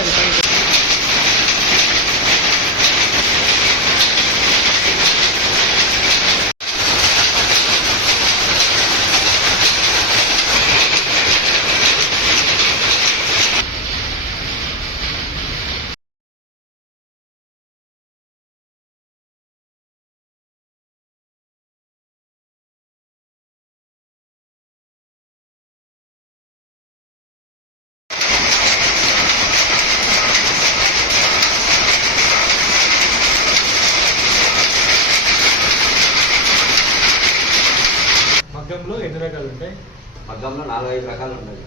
అది పైకి. మగ్గంలో ఎన్ని రకాలు ఉంటాయి? మగ్గంలో 4-5 రకాలు ఉంటాయి.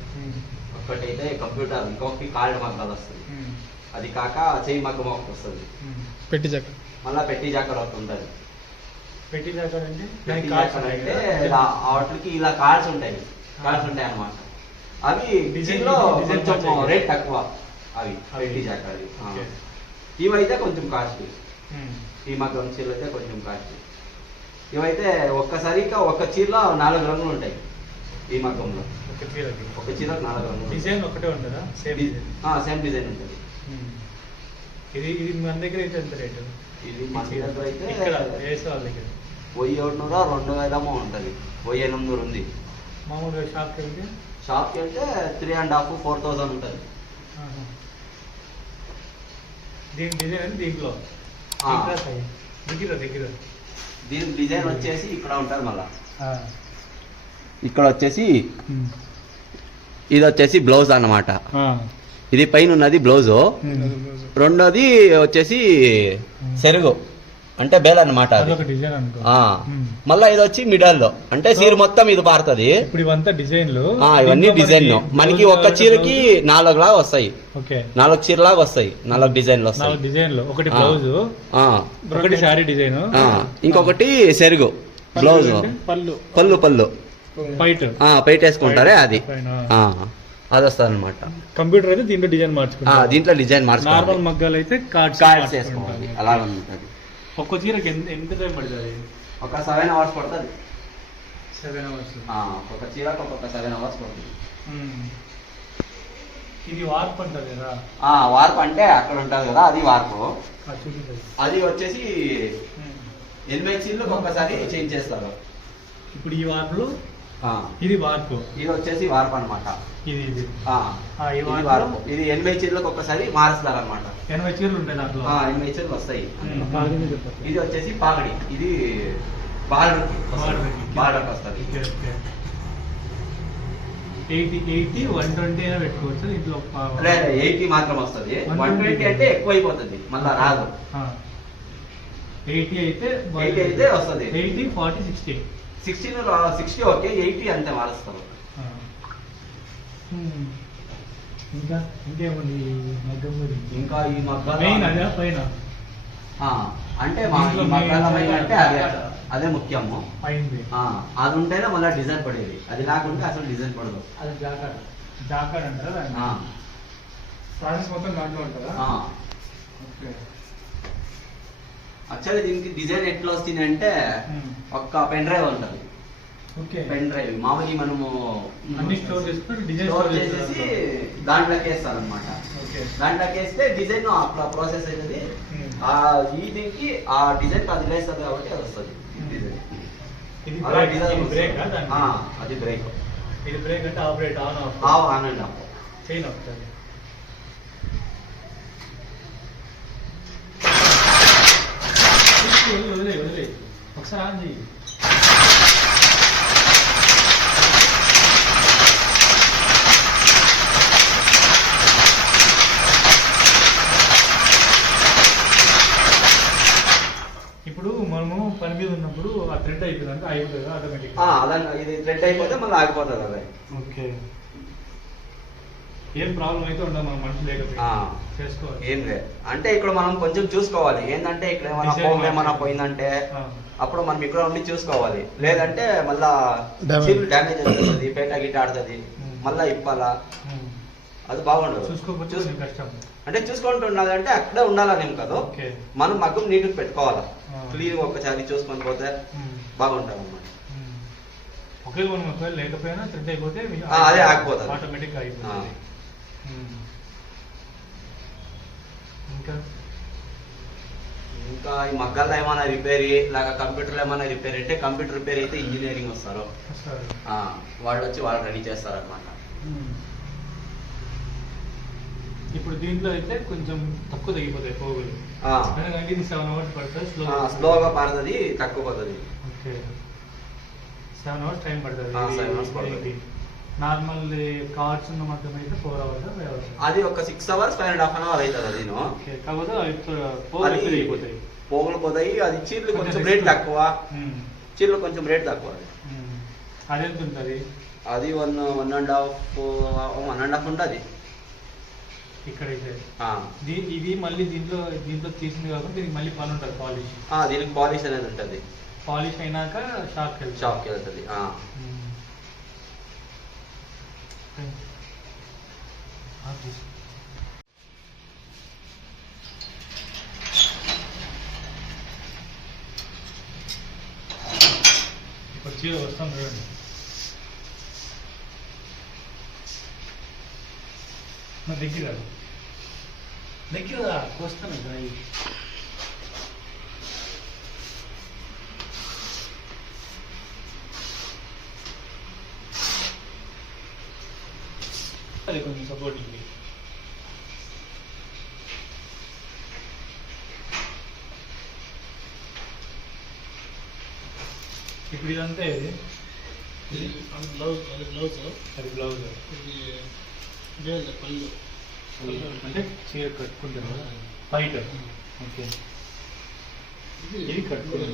ఒక్కటైతే కంప్యూటర్, ఇంకొకటి కాళ్ళ మగ్గాలు వస్తుంది. అది కాక చెయ్యి మగ్గం ఒకటి వస్తుంది. పెట్టి జాకర్, మళ్ళీ పెట్టి జాకర్ ఒకటి ఉంటుంది. పెట్టి జాకర్ అంటే వాటికి ఇలా కార్డ్స్ ఉంటాయి అన్నమాట. అవి డిజైన్ లో కొంచెం రేట్ తక్కువ. అవి పెట్టి జాకర్ ఇవైతే కొంచెం కాస్ట్లీ. ఈ మగ్గం చీరలు అయితే కొంచెం కాస్ట్లీ. ఇవైతే ఒక్కసారిగా ఒక చీరలో 4 రంగులు ఉంటాయి. ఈ మగ్గంలో ఒక చీరకు 4 రంగులు. డిజైన్ ఒకటే ఉంటుందా? సేమ్ డిజైన్ ఉంటుంది. ఇది మన దగ్గర అయితే ఎంత రేటు? ఇది మన దగ్గర అయితే 1000 2000 ఉంటుంది. 1800 ఉంది. మామూలుగా షాప్కి వెళ్తే 3,500-4,000 ఉంటుంది. దీని డిజైన్ దీంట్లో దగ్గర దీని డిజైన్ వచ్చేసి ఇక్కడ ఉంటుంది. మళ్ళా ఇక్కడ వచ్చేసి ఇది వచ్చేసి బ్లౌజ్ అన్నమాట. ఇది పైన ఉన్నది బ్లౌజు. రెండోది వచ్చేసి సెరుగు అంటే బేల్ అన్నమాట. మళ్ళా ఇది వచ్చి మిడల్ లో అంటే చీర మొత్తం ఇది పారుతుంది. ఇవంతా డిజైన్లు, ఇవన్నీ డిజైన్ మనకి ఒక్క చీరకి 4 లాగా వస్తాయి. 4 చీరలాగా వస్తాయి. 4 డిజైన్లు వస్తాయి. డిజైన్లు ఒకటి బ్లౌజ్, ఒకటి శారీ డిజైన్, ఇంకొకటి సెరుగు బ్లౌజ్, పళ్ళు పైట వేసుకుంటారే అది వస్తుంది అనమాట. కంప్యూటర్ అయితే దీంట్లో డిజైన్ మార్చుకుంటారు. దీంట్లో డిజైన్ మార్చుకోవాలి. నార్మల్ మగ్గాలు అయితే కార్డ్స్ వేసుకోవాలి. అలా ఉంటుంది. ఒక్క చీరకి ఎంత టైం పడుతుంది? ఒక 7 అవర్స్ పడుతుంది. 7 అవర్స్ ఒక చీరకు ఒక్కొక్క 7 అవర్స్ పడుతుంది. ఇది వార్పు అంటారు కదా? వార్పు అంటే అక్కడ ఉంటుంది కదా, అది వార్పు. అది వచ్చేసి 80 చీరలకు ఒక్కసారి చేంజ్ చేస్తారు. ఇప్పుడు ఈ వార్పులు ఇది వార్పు, ఇది వచ్చేసి వార్పు అనమాట. ఇది వార్పు. ఇది 80 చీరలకు ఒక్కసారి మారుస్తారు అనమాట. 80 చీరలు ఉంటాయి దాంట్లో. 80 చీరలు వస్తాయి. ఇది వచ్చేసి పాగడి, ఇది బార్డర్ వస్తుంది. 80, 120 అయినా పెట్టుకోవచ్చు. ఇంట్లో 80 మాత్రం వస్తుంది. 120 అంటే ఎక్కువ అయిపోతుంది, మళ్ళా రాదు. 80 అయితే వస్తుంది. 80, 40, 60. 60 ఓకే, 80 అంతే మారుస్తాం. ఇంకేముంది ఇంకా ఈ మగ్గాల పైన అంటే అదే ముఖ్యము. అది ఉంటేనే మళ్ళీ డిజైన్ పడేది. అది లేకుంటే అసలు డిజైన్ పడదు. అది జాకార్డ్ అంటారా? ప్రాసెస్ మొత్తం దాంట్లో ఉంటుందా? యాక్చువల్లీ దీనికి డిజైన్ ఎట్లా వస్తుంది అంటే ఒక్క పెన్ డ్రైవ్ ఉంటుంది. పెన్ డ్రైవ్ మామూలు మనము స్టోర్ చేసేసి దాంట్లోకి వేస్తాం అనమాట. దాంట్లోకి వేస్తే డిజైన్ అట్లా ప్రాసెస్ అవుతుంది. దీనికి ఆ డిజైన్ అది వేస్తుంది కాబట్టి అది వస్తుంది డిజైన్. అది బ్రేక్. ఇది బ్రేక్ అంటే operate on and of chain వస్తుంది. వదిలే ఒకసారి ఆన్ చెయ్యి. ఇప్పుడు మనము పని మీద ఉన్నప్పుడు ఆ థ్రెడ్ అయిపోయిందంటే అయిపోతుంది ఆటోమేటిక్. ఇది థ్రెడ్ అయిపోతే మళ్ళీ ఆగిపోతుంది అదే. ఓకే, ఏం ప్రాబ్లం అయితే ఉండదు. మనం మనిషి లేకపోతే చేసుకోవాలి. ఏం లేదు అంటే ఇక్కడ మనం కొంచెం చూసుకోవాలి. ఏంటంటే ఇక్కడ ఏమైనా పోయిందంటే అప్పుడు మనం ఇక్కడ ఉండి చూసుకోవాలి. లేదంటే మళ్ళా డ్యామేజ్ అవుతుంది, పేట గిట్ట ఆడుతుంది, మళ్ళా ఇప్పాలా, అది బాగుండదు. అంటే చూసుకుంటూ ఉండాలి. అంటే అక్కడే ఉండాలనేం కాదు, మనం మగ్గం నీట్గా పెట్టుకోవాలి. క్లీన్ ఒకసారి చూసుకొని పోతే బాగుంటుంది అన్నమాట. ఒకవేళ లేకపోయినా థ్రెడ్ అయిపోతే అదే ఆగిపోతుంది ఆటోమేటిక్ గా అయిపోతుంది. ఇంకా ఇంకా ఈ మగ్గల్లో ఏమైనా రిపేర్ ఇలాగా కంప్యూటర్లో ఏమైనా రిపేర్ అంటే కంప్యూటర్ రిపేర్ అయితే ఇంజనీరింగ్ వస్తారు, వాళ్ళు వచ్చి వాళ్ళు రెడీ చేస్తారనమాట. ఇప్పుడు దీంట్లో అయితే కొంచెం తక్కువ తగ్గిపోతాయి పోగులు, ఎందుకంటే ఇది 7 hours పడుతుంది, స్లోగా పడుతుంది, తక్కువ పడుతుంది. ఓకే 7 hours టైం పడుతుంది. 7 hours పడుతుంది. నార్మల్ కార్డ్స్ ఉన్న మొత్తం అయితే 4 hours, 5 hours. అది ఒక 6 hours 5.5 hours అవుతుంది. అది కాకపోతే పోగులు తగ్గిపోతాయి, పోగులు పోతాయి. అది చీరలు కొంచెం రేట్ తక్కువ, చీరలు కొంచెం రేట్ తక్కువ. అది ఎంత ఉంటుంది? అది 1.5 ఉంటుంది ఇక్కడైతే. ఇది మళ్ళీ దీంట్లో తీసింది కాకుండా దీనికి మళ్ళీ పని ఉంటుంది, పాలిష్. దీనికి పాలిష్ అనేది ఉంటుంది. పాలిష్ అయినాక షాప్కి వెళ్తుంది. ఇప్పుడు చీర వస్తాం చూడండి. దగ్గర వస్తాను అది కొంచెం సపోర్టింగ్. ఇప్పుడు ఇదంతా ఇది బ్లౌజ్, అది బ్లౌజ్ పళ్ళు అంటే చీర కట్టుకుంటారు కదా బయట. ఓకే ఇది కట్టుకుంటారు.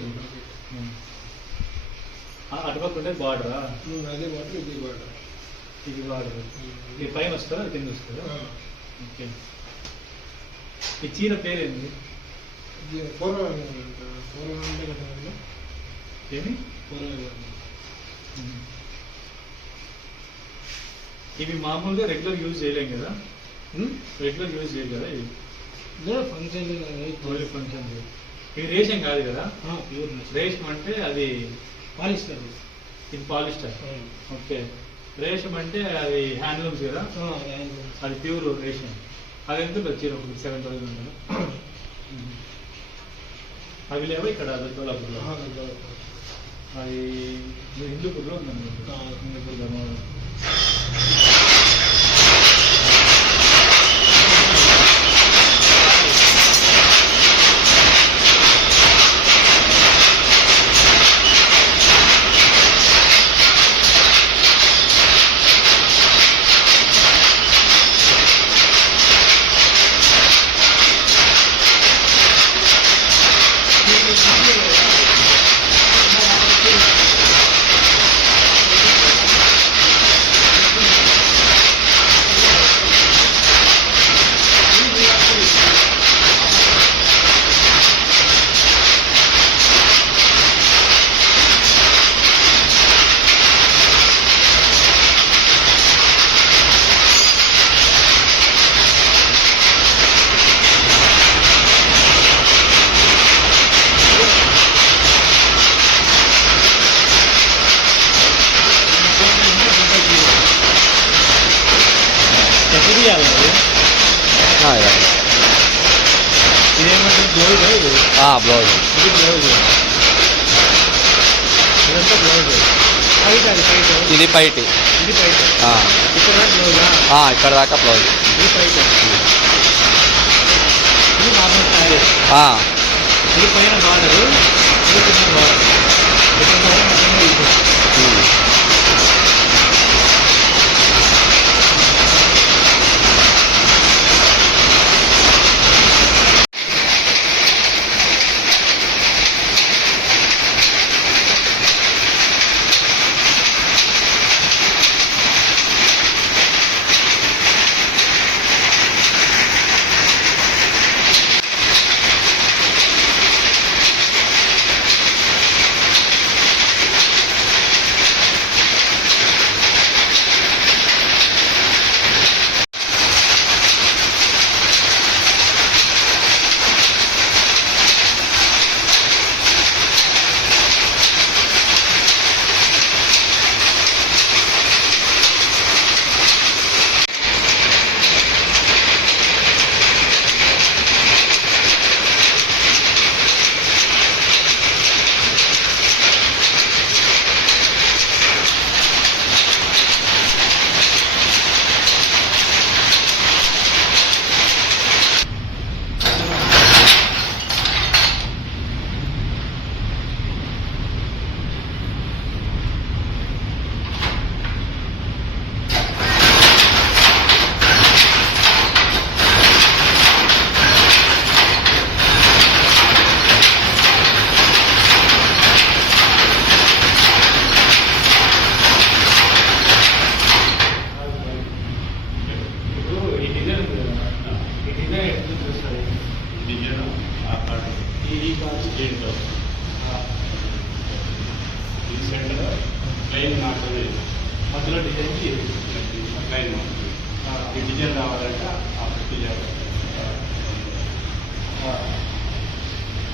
అటుపక్క బార్డరా? అదే బార్డర్, ఇది బార్డర్. ఇది బార్డర్, ఇది పైన వస్తుందా కింద వస్తుందా? ఓకే. ఈ చీర పేరేంది? ఏమి ఇవి మామూలుగా రెగ్యులర్ యూజ్ చేయలేం కదా, రెగ్యులర్ యూజ్ చేయరు కదా ఇవి, ఫంక్షన్. ఇది రేషన్ కాదు కదా, రేషన్ అంటే అది పాలిస్టర్, ఇది పాలిస్టర్. ఓకే. రేషం అంటే అది హ్యాండ్లూమ్స్ కదా, అది ప్యూర్ రేషన్. అది ఎంత వచ్చి 7,000 ఉంటుంది. అవి లేవా ఇక్కడ దొడ్డోళ్ళప్పుడు? అది హిందూపూర్లో ఉందండి, హిందూపూర్లో. బ్లౌజ్ ఇది బ్లౌజ్, ఇదంతా బ్లౌజ్. ఇది పైటి, ఇది పైట. ఇక్కడ బ్లౌజా? ఇక్కడ దాకా బ్లౌజ్. ఇది పైట, ఇది నార్మల్ శారీ. ఇది పైన బార్డరు, ఇది కింద బార్డర్. ఈ కాదు దీంట్లో ఈ సెంటర్ లైన్ నాటుతుంది, మధ్యలో డిజైన్ లైన్ ఈ డిజైన్ రావాలంటే ఆ డిజైన్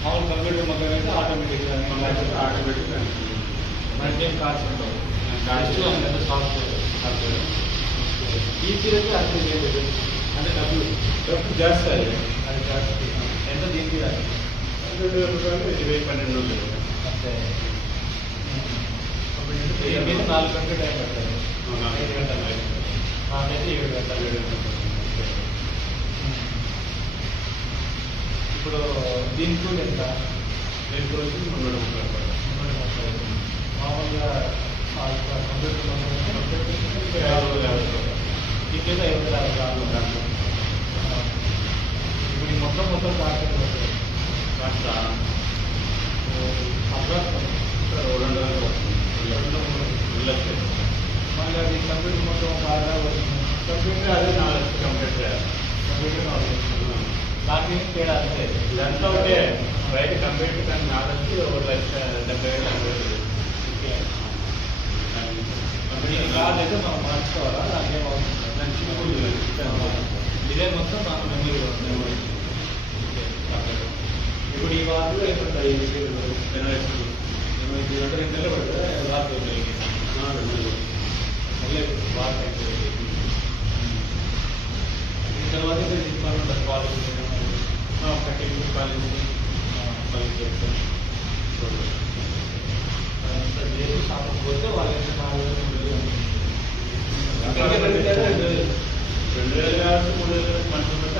మామూలు కంప్యూటర్ మొత్తం అయితే ఆటోమేటిక్గా ఆటోమేటిక్గా మనకి ఏం కార్డ్స్ ఉండవు అంత సాఫ్ట్వేర్ ఈ పీరియడ్ అర్థం లేదు అంటే డబ్బులు చేస్తారు. అది జాస్తి ఎంత దీనికి రాదు 2012 అంటే దీని మీద 4 గంటలు టైం పడుతుంది 5 గంటలు నాకైతే 7 గంటలు. ఇప్పుడు దీని కూడా ఎంత దీనికి వచ్చి 330 మామూలుగా కంప్యూటర్ ఇంకేదో 50 దాంట్లో ఇప్పుడు ఈ మొత్తం కార్టూన్ కాస్త మళ్ళీ అది కంప్యూటర్ మొత్తం బాగా కంప్యూటర్ అదే 4 లక్షలు కంప్లీట్ చేయాలి. కంప్యూటర్ దానికి తేడా అంతే దాంట్లో ఒకటే బయట కంప్యూటర్ కానీ 4 లక్షలు 1,70,000 దీని కార్డు అయితే మనం మార్చుకోవాలా దానికి ఏం అవసరం దాని చిన్న ఇదే మొత్తం మనం మెమరీ ఇప్పుడు ఈ వార్డులో ఎట్లుంటాయి 20 లక్షలు 2 గంటలు పడుతుంది వార్డు మళ్ళీ వార్డు అయిపోయింది. దీని తర్వాత ఉంటుంది క్వాలిటీ కటింగ్ కాలేజీ చేసి షాప్కి పోతే వాళ్ళు ఎంత 4,000 2000 కావచ్చు 3,000 మనుషులు పెడితే